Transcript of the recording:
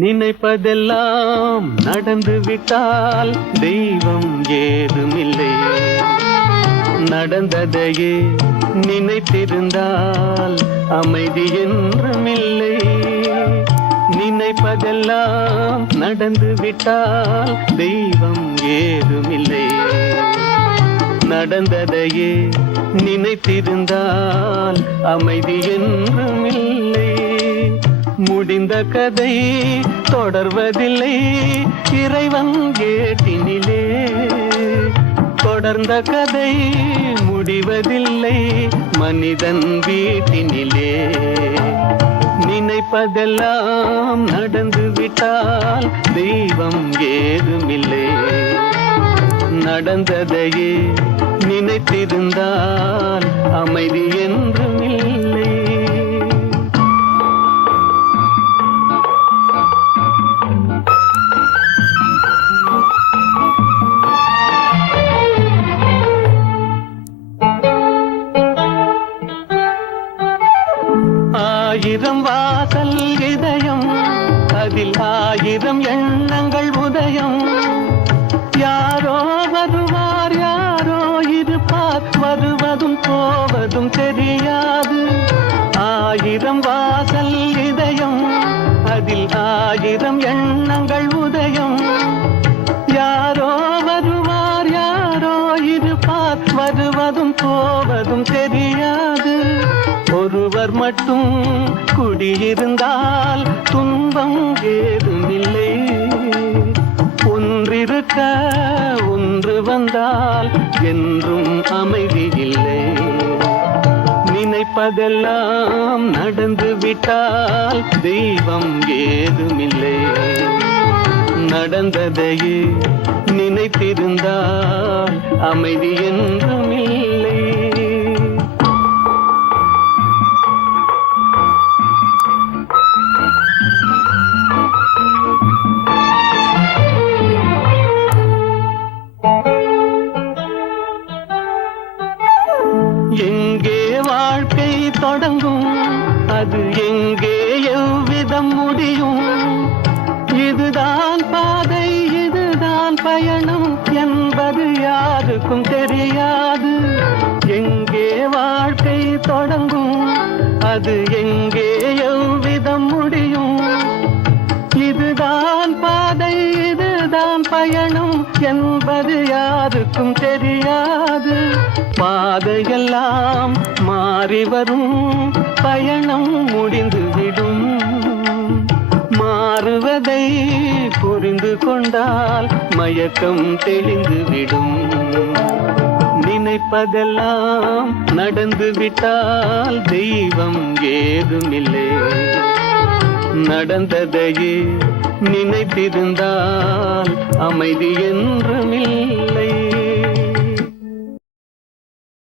நினைப்பதெல்லாம் நடந்து விட்டால் தெய்வம் ஏதுமில்லை. நடந்ததையே நினைத்திருந்தால் அமைதி என்றுமில்லை. நினைப்பதெல்லாம் நடந்து விட்டால் தெய்வம் ஏதுமில்லை. நடந்ததையே நினைத்திருந்தால் அமைதி என்றுமில்லை. முடிந்த கதை தொடர்வதில்லை இறைவன் ஏட்டினிலே. தொடர்ந்த கதை முடிவதில்லை மனிதன் வீட்டினிலே. நினைப்பதெல்லாம் நடந்து விட்டால் தெய்வம் ஏதுமில்லை. நடந்ததையே நினைத்திருந்தால் அமைதி என்றுமில்லை. ஆயிரம் வாசல் இதயம், அதில் ஆயிரம் எண்ணங்கள் உதயம். யாரோ வருவார் யாரோ இருப்பார், வருவதும் போவதும் தெரியாது. ஆயிரம் வாசல் இதயம், அதில் ஆயிரம் எண்ணங்கள் உதயம். யாரோ வருவார் யாரோ இருப்பார், வருவதும் போவதும் தெரியாது. ஒருவர் மட்டும் குடியிருந்தால் துன்பம் ஏதுமில்லை. ஒன்றிருக்க ஒன்று வந்தால் என்றும் அமைதி இல்லை. நினைப்பதெல்லாம் நடந்து விட்டால் தெய்வம் ஏதுமில்லை. நடந்ததையே நினைத்திருந்தால் அமைதி என்றுமில்லை. எங்கே வாழ்க்கை தொடங்கும், அது எங்கே எவ்விதம் முடியும்? இதுதான் பாதை இதுதான் பயணம் என்பது யாருக்கும் தெரியாது. எங்கே வாழ்க்கை தொடங்கும், அது எங்கே எவ்விதம் முடியும்? இதுதான் பாதை இதுதான் பயணம் என்பது யாருக்கும் தெரியாது. பாதையெல்லாம் மாறி வரும், பயணம் முடிந்துவிடும். மாறுவதை புரிந்து கொண்டால் மயக்கம் தெளிந்துவிடும். நினைப்பதெல்லாம் நடந்து விட்டால் தெய்வம் ஏதுமில்லை. நடந்ததையே நினைத்திருந்தால் அமைதி என்றுமில்லை.